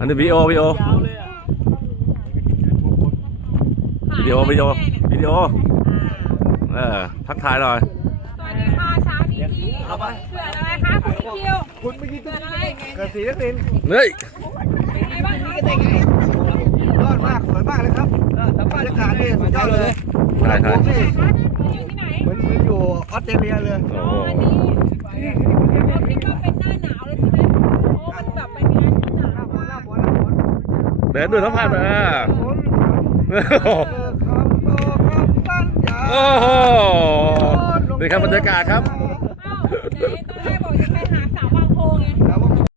อันนี้วิดีโอวิดีโอยาวเลยอะวิดีโอวิดีโอวิดีโอเออทักทายหน่อยสวัสดีค่ะเช้านี้ที่เกิดอะไรคะคุณคิวคุณเมื่อกี้เกิดอะไรเกิดสีนักเรียนเฮ้ยเป็นไงบ้างคะยอดมากสวยมากเลยครับสัมภาษณ์ขาดนี่สุดยอดเลยถ่ายถ่ายนี่อยู่ที่ไหนเหมือนเหมือนอยู่ออสเตรเลียเลยโอ้อ๋อโหอันนี้เราคิดว่าเป็นหน้าหน กคำโตคำสัญญาโอ้โหนี่ครับบรรยากาศครับอ้าวไหนตอนแรกบอกจะไปหาสาวบางโพไงแล้วว่า